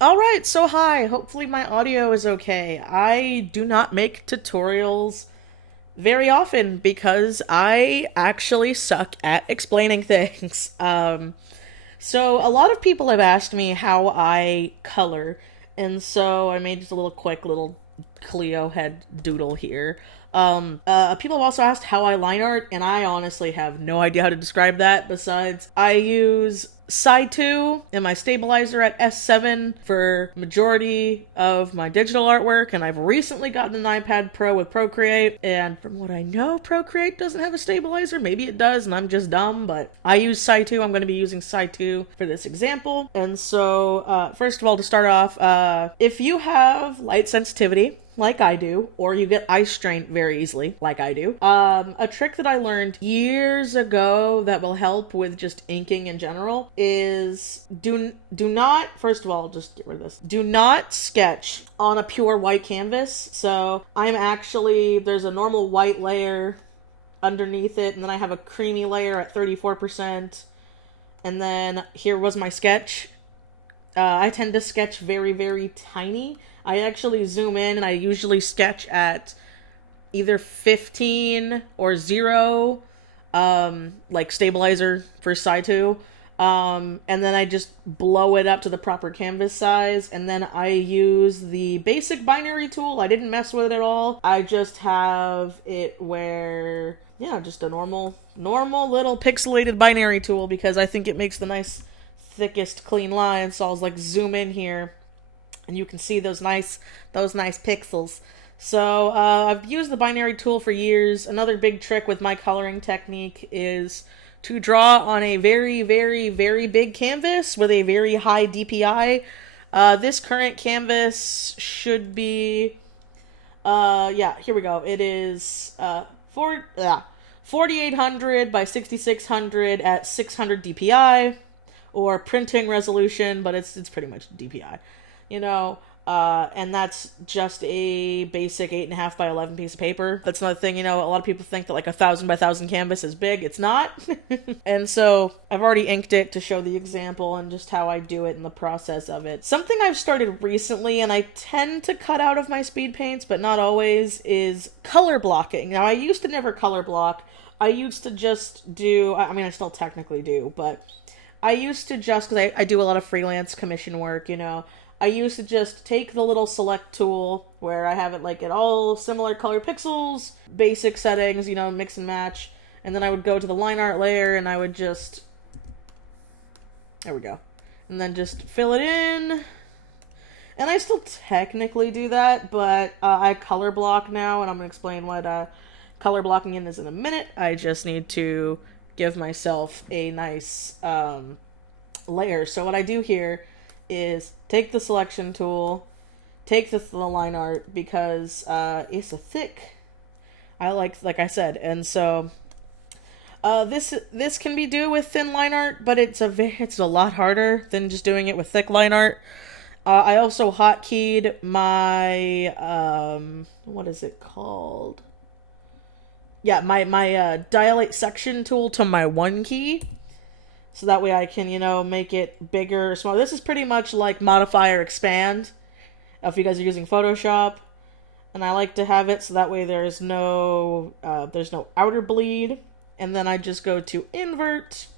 Alright, so hi. Hopefully my audio is okay. I do not make tutorials very often because I actually suck at explaining things. So a lot of people have asked me how I color, and so I made just a little quick little Cleo head doodle here. People have also asked how I line art, and I honestly have no idea how to describe that. Besides, I use SAI2 and my stabilizer at S7 for majority of my digital artwork, and I've recently gotten an iPad Pro with Procreate, and from what I know, Procreate doesn't have a stabilizer. Maybe it does, and I'm just dumb, but I use SAI2. I'm going to be using SAI2 for this example. And so, first of all, to start off, if you have light sensitivity, like I do, or you get eye strain very easily, like I do. A trick that I learned years ago that will help with just inking in general is do not, first of all, just get rid of this. Do not sketch on a pure white canvas. So there's a normal white layer underneath it, and then I have a creamy layer at 34%. And then here was my sketch. I tend to sketch very, very tiny. I actually zoom in and I usually sketch at either 15 or 0, like stabilizer for SAI2. And then I just blow it up to the proper canvas size. And then I use the basic binary tool. I didn't mess with it at all. I just have it where, yeah, just a normal little pixelated binary tool because I think it makes the nice thickest clean lines. So I'll like zoom in here and you can see those nice pixels. So I've used the binary tool for years. Another big trick with my coloring technique is to draw on a very, very, very big canvas with a very high DPI. This current canvas should be, yeah, here we go. It is 4800 by 6600 at 600 DPI, or printing resolution, but it's pretty much DPI, you know. And that's just a basic 8.5 by 11 piece of paper. That's another thing, you know, a lot of people think that like 1000 by 1000 canvas is big. It's not. And so I've already inked it to show the example and just how I do it and the process of it. Something I've started recently, and I tend to cut out of my speed paints, but not always, is color blocking. Now, I used to never color block. I used to just do, I mean, I still technically do, but I used to just, because I do a lot of freelance commission work, you know, I used to just take the little select tool where I have it like at all similar color pixels, basic settings, you know, mix and match, and then I would go to the line art layer and I would just, there we go, and then just fill it in. And I still technically do that, but I color block now, and I'm going to explain what color blocking is in a minute. I just need to give myself a nice layer. So what I do here is take the selection tool, take the line art, because it's a thick, I like I said, and so this can be do with thin line art, but it's a lot harder than just doing it with thick line art. I also hotkeyed my what is it called? Yeah, my dilate section tool to my 1 key. So that way I can, you know, make it bigger or smaller. This is pretty much like modify or expand if you guys are using Photoshop. And I like to have it so that way there's no outer bleed. And then I just go to invert.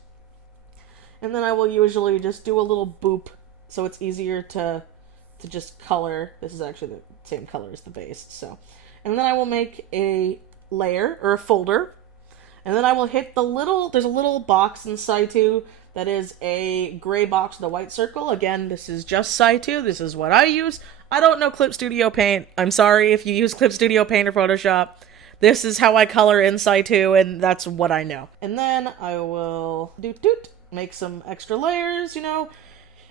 And then I will usually just do a little boop so it's easier to just color. This is actually the same color as the base. So, and then I will make a layer or a folder. And then I will hit there's a little box in SAI2 that is a gray box with a white circle. Again, this is just SAI2. This is what I use. I don't know Clip Studio Paint. I'm sorry if you use Clip Studio Paint or Photoshop. This is how I color in SAI2, and that's what I know. And then I will make some extra layers, you know.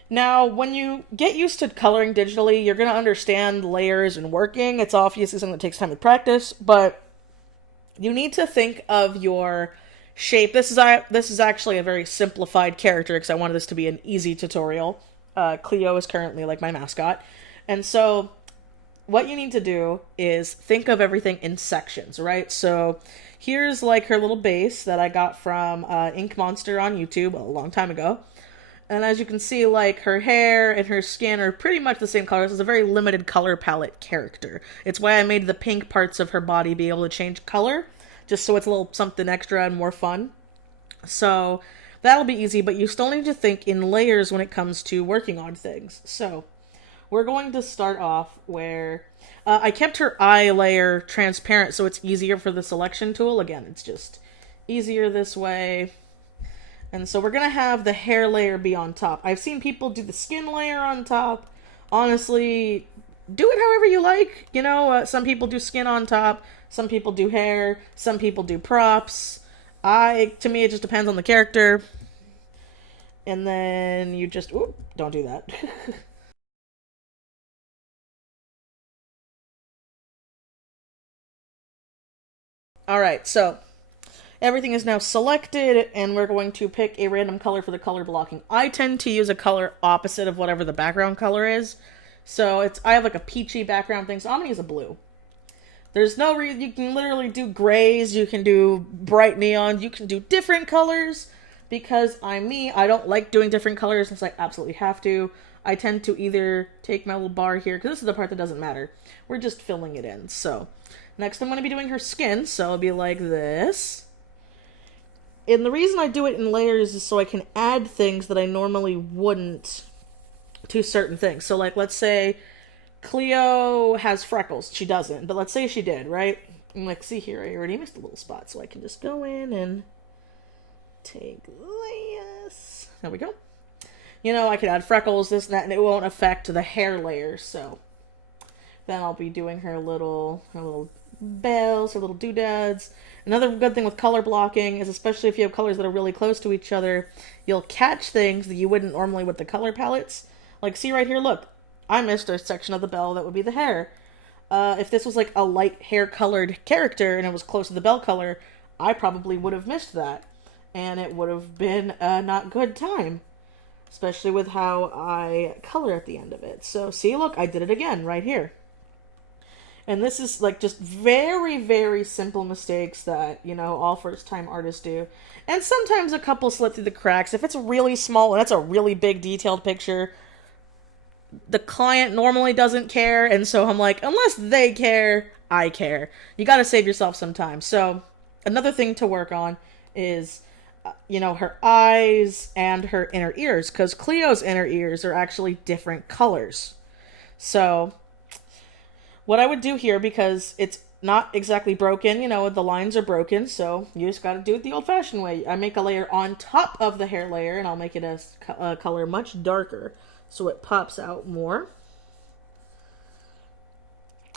Now, when you get used to coloring digitally, you're going to understand layers and working. It's obviously something that takes time to practice, but you need to think of your shape. This is actually a very simplified character because I wanted this to be an easy tutorial. Cleo is currently like my mascot. And so what you need to do is think of everything in sections, right? So here's like her little base that I got from Ink Monster on YouTube a long time ago. And as you can see, like, her hair and her skin are pretty much the same colors. It's a very limited color palette character. It's why I made the pink parts of her body be able to change color, just so it's a little something extra and more fun. So that'll be easy, but you still need to think in layers when it comes to working on things. So we're going to start off where I kept her eye layer transparent so it's easier for the selection tool. Again, it's just easier this way. And so we're going to have the hair layer be on top. I've seen people do the skin layer on top. Honestly, do it however you like. You know, some people do skin on top. Some people do hair. Some people do props. To me, it just depends on the character. And then you just, oop, don't do that. All right, so everything is now selected, and we're going to pick a random color for the color blocking. I tend to use a color opposite of whatever the background color is. So I have like a peachy background thing, so I'm gonna use a blue. There's no reason, you can literally do grays, you can do bright neon, you can do different colors, because I'm me, I don't like doing different colors unless I absolutely have to. I tend to either take my little bar here, because this is the part that doesn't matter. We're just filling it in. So next I'm going to be doing her skin, so it'll be like this. And the reason I do it in layers is so I can add things that I normally wouldn't to certain things. So like, let's say Cleo has freckles. She doesn't, but let's say she did, right? And like, see here, I already missed a little spot, so I can just go in and take this. There we go. You know, I could add freckles, this and that, and it won't affect the hair layer, so then I'll be doing her little bells, her little doodads. Another good thing with color blocking is, especially if you have colors that are really close to each other, you'll catch things that you wouldn't normally with the color palettes. Like, see right here, look. I missed a section of the bell that would be the hair. If this was like a light hair colored character and it was close to the bell color, I probably would have missed that. And it would have been a not good time. Especially with how I color at the end of it. So, see, look, I did it again right here. And this is like just very, very simple mistakes that, you know, all first time artists do. And sometimes a couple slip through the cracks. If it's really small and that's a really big detailed picture, the client normally doesn't care. And so I'm like, unless they care, I care. You got to save yourself some time. So another thing to work on is, you know, her eyes and her inner ears. Because Cleo's inner ears are actually different colors. So what I would do here, because it's not exactly broken, you know, the lines are broken, so you just gotta do it the old-fashioned way. I make a layer on top of the hair layer, and I'll make it a color much darker, so it pops out more.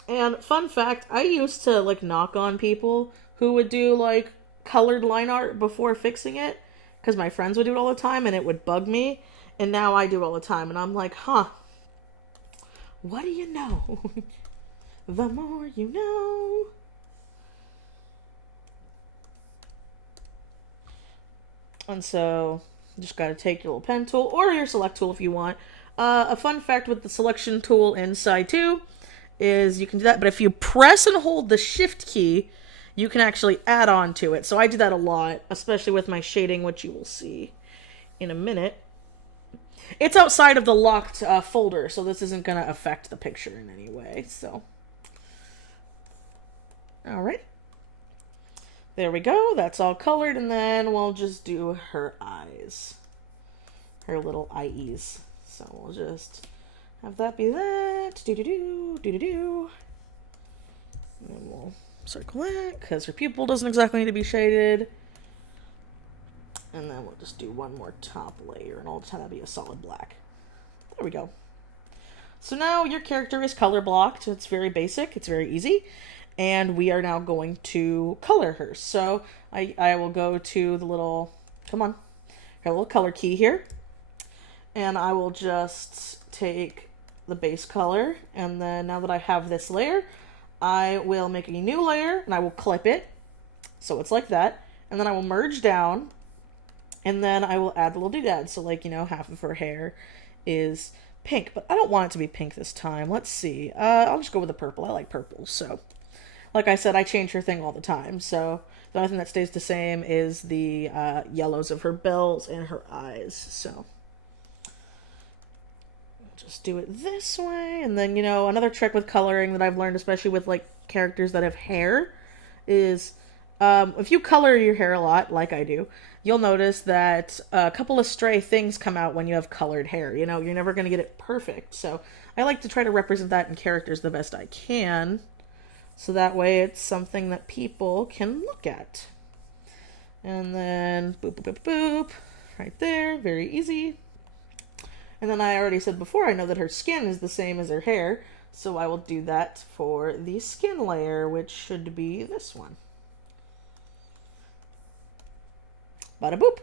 And fun fact, I used to, like, knock on people who would do, like, colored line art before fixing it, because my friends would do it all the time, and it would bug me, and now I do it all the time, and I'm like, huh, what do you know? The more you know. And so, you just gotta take your little pen tool, or your select tool if you want. A fun fact with the selection tool in SAI2 is you can do that, but if you press and hold the shift key, you can actually add on to it. So I do that a lot, especially with my shading, which you will see in a minute. It's outside of the locked folder, so this isn't gonna affect the picture in any way, so. Alright. There we go. That's all colored, and then we'll just do her eyes. Her little eyes. So we'll just have that be that. Do-do-do, do-do-do. And then we'll circle that, because her pupil doesn't exactly need to be shaded. And then we'll just do one more top layer, and I'll just have that be a solid black. There we go. So now your character is color blocked. It's very basic. It's very easy. And we are now going to color her. So I will go to the little, come on, her little color key here. And I will just take the base color. And then now that I have this layer, I will make a new layer and I will clip it. So it's like that. And then I will merge down. And then I will add the little doodad. So like, you know, half of her hair is pink. But I don't want it to be pink this time. Let's see. I'll just go with the purple. I like purple, so. Like I said, I change her thing all the time, so the only thing that stays the same is the yellows of her bells and her eyes, so. just do it this way. And then, you know, another trick with coloring that I've learned, especially with like characters that have hair, is if you color your hair a lot, like I do, you'll notice that a couple of stray things come out when you have colored hair. You know, you're never going to get it perfect. So I like to try to represent that in characters the best I can. So that way it's something that people can look at. And then boop, boop, boop, boop. Right there. Very easy. And then I already said before, I know that her skin is the same as her hair. So I will do that for the skin layer, which should be this one. Bada boop.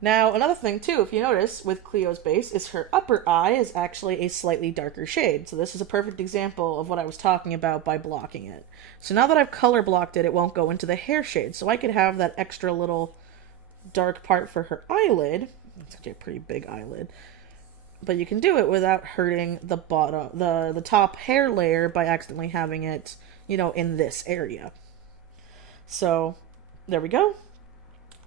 Now, another thing too, if you notice with Cleo's base, is her upper eye is actually a slightly darker shade. So this is a perfect example of what I was talking about by blocking it. So now that I've color blocked it, it won't go into the hair shade. So I could have that extra little dark part for her eyelid. It's actually a pretty big eyelid. But you can do it without hurting the bottom, the top hair layer by accidentally having it, you know, in this area. So there we go.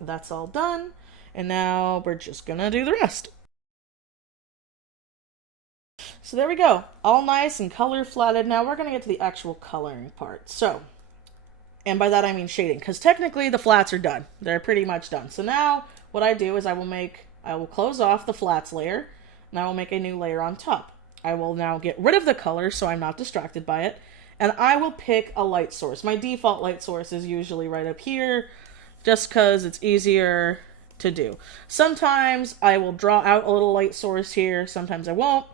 That's all done. And now we're just gonna do the rest. So there we go. All nice and color flatted. Now we're gonna get to the actual coloring part. So, and by that I mean shading, because technically the flats are done. They're pretty much done. So now what I do is I will close off the flats layer, and I will make a new layer on top. I will now get rid of the color so I'm not distracted by it, and I will pick a light source. My default light source is usually right up here, just because it's easier to do. Sometimes I will draw out a little light source here, sometimes I won't.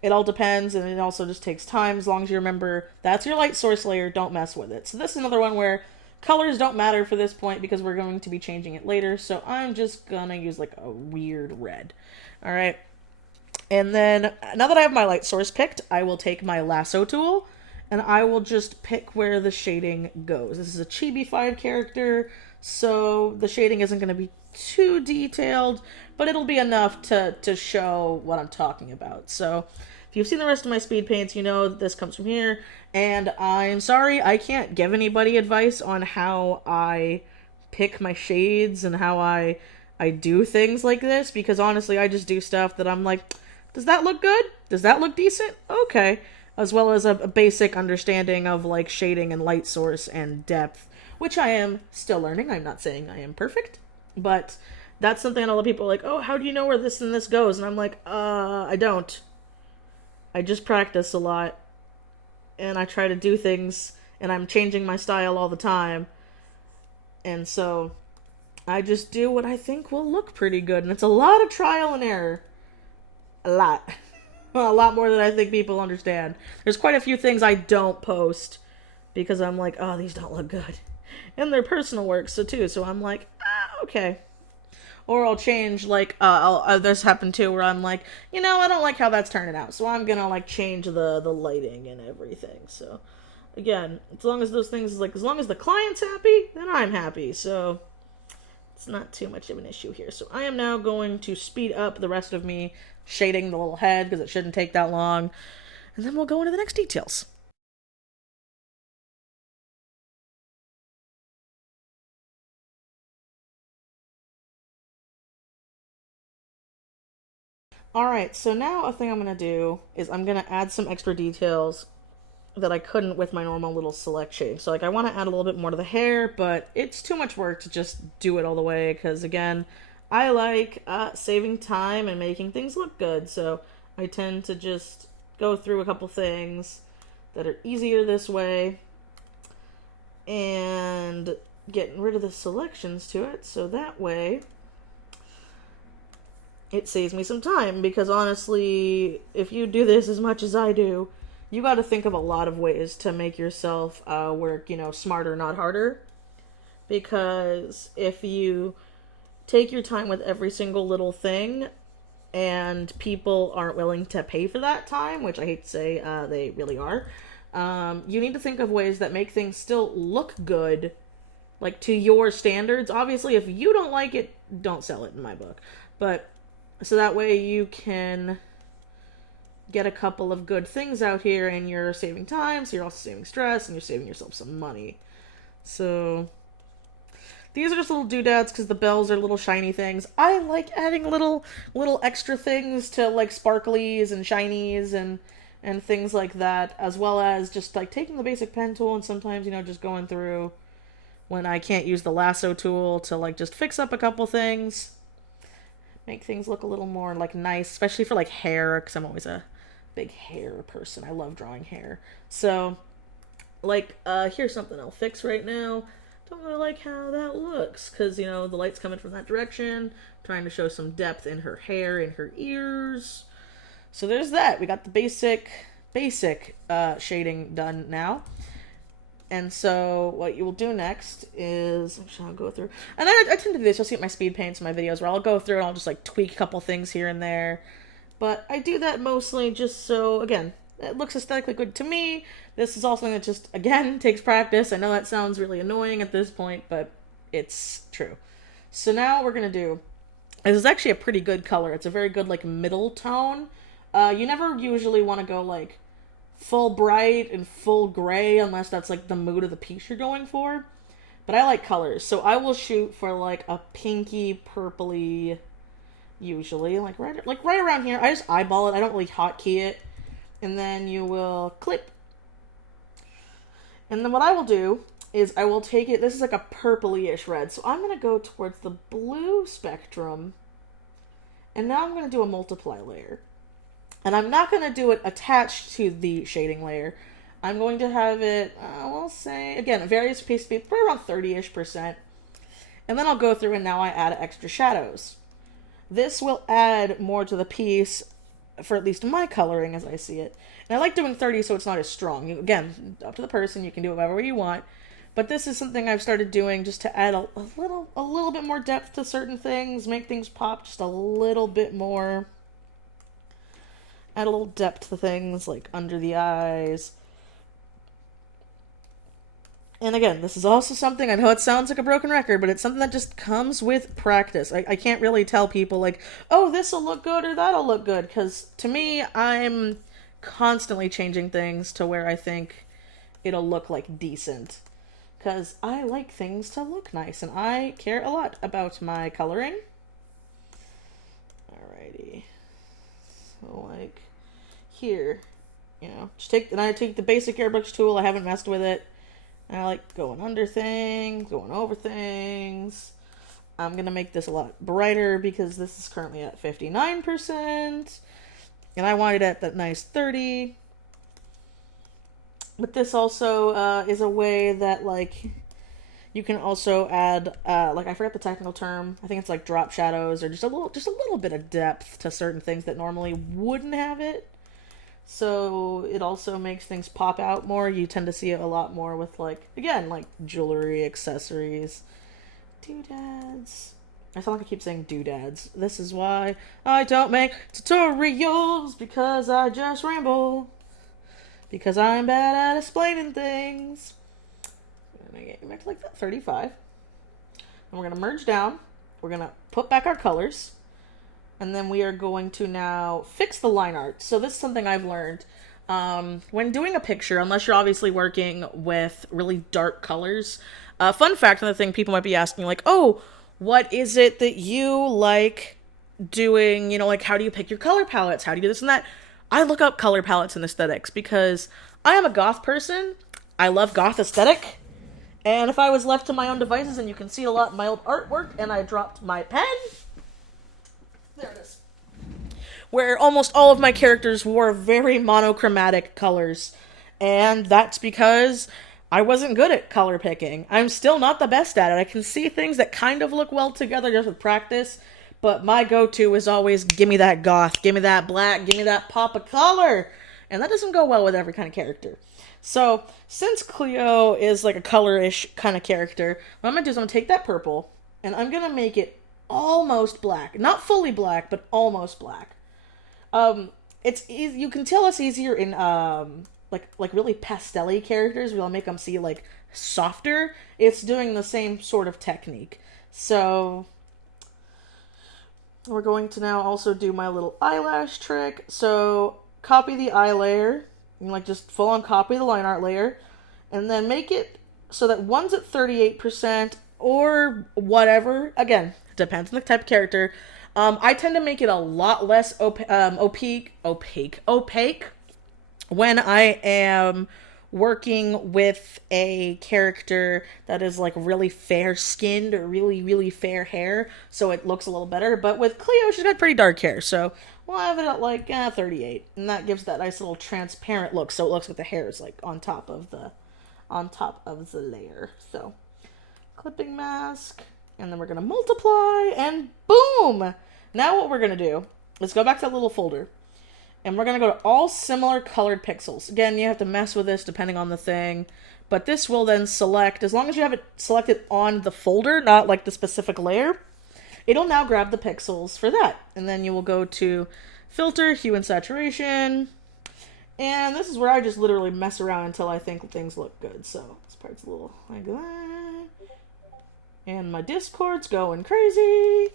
It all depends, and it also just takes time. As long as you remember that's your light source layer, don't mess with it. So this is another one where colors don't matter for this point because we're going to be changing it later. So I'm just gonna use like a weird red. All right. And then now that I have my light source picked, I will take my lasso tool and I will just pick where the shading goes. This is a chibi-fied character, so the shading isn't going to be too detailed, but it'll be enough to show what I'm talking about. So if you've seen the rest of my speed paints, you know that this comes from here. And I'm sorry, I can't give anybody advice on how I pick my shades and how I do things like this, because honestly, I just do stuff that I'm like, does that look good? Does that look decent? Okay. As well as a basic understanding of like shading and light source and depth, which I am still learning. I'm not saying I am perfect, but that's something a lot of people are like, oh, how do you know where this and this goes? And I'm like, I don't. I just practice a lot, and I try to do things, and I'm changing my style all the time. And so I just do what I think will look pretty good, and it's a lot of trial and error. A lot. A lot more than I think people understand. There's quite a few things I don't post because I'm like, oh, these don't look good. And they're personal works, so too. So I'm like, okay. Or I'll change, like, this happened too, where I'm like, you know, I don't like how that's turning out. So I'm gonna, like, change the lighting and everything. So, again, as long as those things, like, as long as the client's happy, then I'm happy. So it's not too much of an issue here. So I am now going to speed up the rest of me shading the little head because it shouldn't take that long. And then we'll go into the next details. Alright, so now a thing I'm going to do is I'm going to add some extra details that I couldn't with my normal little select shade. So like I want to add a little bit more to the hair, but it's too much work to just do it all the way because again, I like saving time and making things look good. So I tend to just go through a couple things that are easier this way and getting rid of the selections to it. So that way it saves me some time because honestly, if you do this as much as I do, you got to think of a lot of ways to make yourself work, you know, smarter, not harder. Because if you take your time with every single little thing and people aren't willing to pay for that time, which I hate to say they really are, you need to think of ways that make things still look good, like to your standards. Obviously, if you don't like it, don't sell it in my book. But so that way you can get a couple of good things out here and you're saving time, so you're also saving stress and you're saving yourself some money. So These are just little doodads because the bells are little shiny things. I like adding little extra things to like sparklies and shinies and things like that, as well as just like taking the basic pen tool and sometimes, just going through when I can't use the lasso tool to like just fix up a couple things. Make things look a little more like nice, especially for like hair, because I'm always a big hair person. I love drawing hair. So like here's something I'll fix right now. Don't really like how that looks because the light's coming from that direction. Trying to show some depth in her hair, in her ears. So there's that. We got the basic shading done now. And so what you will do next is, I'll go through, and I tend to do this. You'll see it in my speed paints in my videos where I'll go through and I'll just like tweak a couple things here and there. But I do that mostly just so, again, it looks aesthetically good to me. This is also something that just, again, takes practice. I know that sounds really annoying at this point, but it's true. So now what we're going to do, this is actually a pretty good color. It's a very good, like, middle tone. You never usually want to go, like, full bright and full gray unless that's, like, the mood of the piece you're going for. But I like colors, so I will shoot for, like, a pinky, purpley, usually, like right around here. I just eyeball it. I don't really hotkey it. And then you will clip. And then what I will do is I will take it, this is like a purpley-ish red, so I'm going to go towards the blue spectrum, and now I'm going to do a multiply layer. And I'm not going to do it attached to the shading layer. I'm going to have it, we'll say, again, it varies piece to piece, probably around 30-ish%. And then I'll go through and now I add extra shadows. This will add more to the piece for at least my coloring as I see it. And I like doing 30 so it's not as strong. Again, up to the person, you can do it whatever you want. But this is something I've started doing just to add a little bit more depth to certain things, make things pop just a little bit more. Add a little depth to things like under the eyes. And again, this is also something, I know it sounds like a broken record, but it's something that just comes with practice. I can't really tell people like, oh, this'll look good or that'll look good, because to me, I'm constantly changing things to where I think it'll look like decent. Because I like things to look nice, and I care a lot about my coloring. Alrighty. So like here, just take the basic airbrush tool. I haven't messed with it. And I like going under things, going over things. I'm going to make this a lot brighter because this is currently at 59%. And I want it at that nice 30. But this also is a way that, like, you can also add, like, I forgot the technical term. I think it's like drop shadows or just a little bit of depth to certain things that normally wouldn't have it. So it also makes things pop out more. You tend to see it a lot more with, like, again, like jewelry, accessories, doodads. I sound like I keep saying doodads. This is why I don't make tutorials, because I just ramble. Because I'm bad at explaining things. I'm going to get back to like that 35. And we're going to merge down. We're going to put back our colors. And then we are going to now fix the line art. So this is something I've learned. When doing a picture, unless you're obviously working with really dark colors. Fun fact, another thing people might be asking, like, oh, what is it that you like doing? Like, how do you pick your color palettes? How do you do this and that? I look up color palettes and aesthetics because I am a goth person. I love goth aesthetic. And if I was left to my own devices, and you can see a lot in my old artwork, and I dropped my pen... There it is. Where almost all of my characters wore very monochromatic colors. And that's because I wasn't good at color picking. I'm still not the best at it. I can see things that kind of look well together just with practice. But my go-to is always, give me that goth, give me that black, give me that pop of color. And that doesn't go well with every kind of character. So, since Cleo is like a color-ish kind of character, what I'm going to do is I'm going to take that purple, and I'm going to make it almost black. Not fully black, but almost black. It's easy. You can tell it's easier in like really pastel-y characters. We'll make them see like softer. It's doing the same sort of technique. So we're going to now also do my little eyelash trick. So copy the eye layer, and like just full on copy the line art layer, and then make it so that one's at 38%. or whatever. Again, depends on the type of character. I tend to make it a lot less opaque when I am working with a character that is like really fair skinned or really fair hair, so it looks a little better. But with Cleo, she's got pretty dark hair, so we'll have it at like 38, and that gives that nice little transparent look, so it looks like the hair is like on top of the layer. So clipping mask, and then we're gonna multiply, and boom. Now what we're gonna do is go back to that little folder, and we're going to go to all similar colored pixels. Again, you have to mess with this depending on the thing. But this will then select, as long as you have it selected on the folder, not like the specific layer, it'll now grab the pixels for that. And then you will go to Filter, Hue and Saturation. And this is where I just literally mess around until I think things look good. So this part's a little like that. And my Discord's going crazy.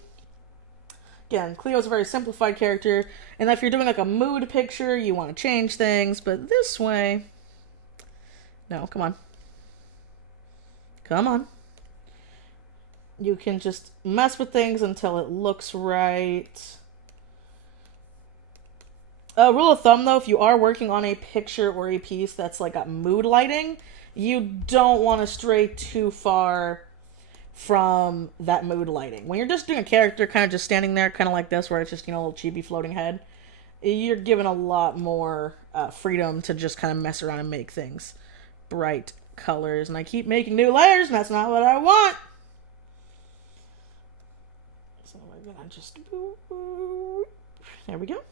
Again, Cleo's a very simplified character, and if you're doing like a mood picture, you want to change things, but this way... No, come on. Come on. You can just mess with things until it looks right. Rule of thumb, though, if you are working on a picture or a piece that's like got mood lighting, you don't want to stray too far from that mood lighting. When you're just doing a character kind of just standing there, kind of like this, where it's just, you know, a little chibi floating head, you're given a lot more freedom to just kind of mess around and make things bright colors. And I keep making new layers, and that's not what I want. So we're gonna just... There we go.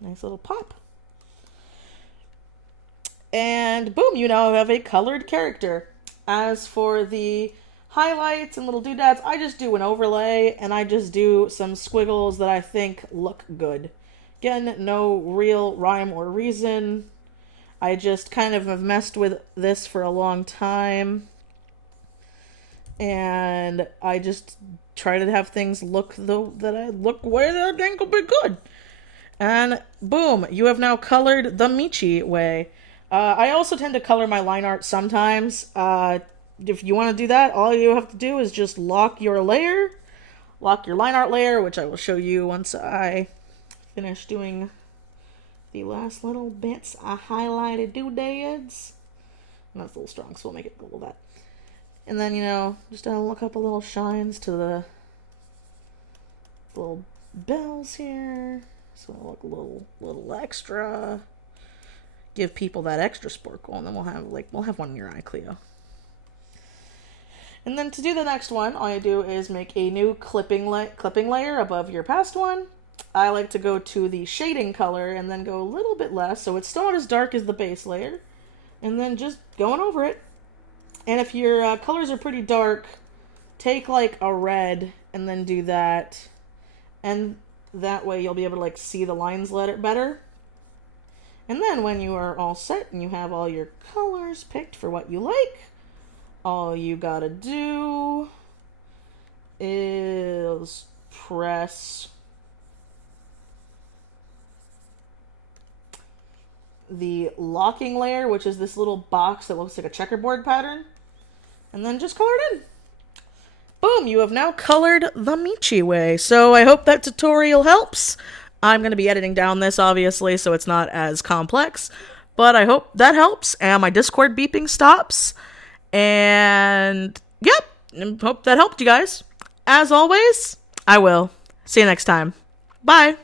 Nice little pop. And boom, you now have a colored character. As for the highlights and little doodads, I just do an overlay, and I just do some squiggles that I think look good. Again, no real rhyme or reason. I just kind of have messed with this for a long time, and I just try to have things look where I think will be good. And boom, you have now colored the Michi way. I also tend to color my line art sometimes. If you want to do that, all you have to do is just lock your line art layer, which I will show you once I finish doing the last little bits I highlighted doodads. That's a little strong, so we'll make it a little that. And then, you know, just look up a little shines to the little bells here. So it'll look a little extra. Give people that extra sparkle, and then we'll have one in your eye, Cleo. And then to do the next one, all you do is make a new clipping layer above your past one. I like to go to the shading color and then go a little bit less, so it's still not as dark as the base layer. And then just going over it. And if your colors are pretty dark, take like a red and then do that. And that way you'll be able to like see the lines better. And then when you are all set and you have all your colors picked for what you like, all you gotta do is press the locking layer, which is this little box that looks like a checkerboard pattern, and then just color it in. Boom, you have now colored the Michi way. So I hope that tutorial helps. I'm going to be editing down this, obviously, so it's not as complex. But I hope that helps, and my Discord beeping stops. And, yep, hope that helped you guys. As always, I will. See you next time. Bye.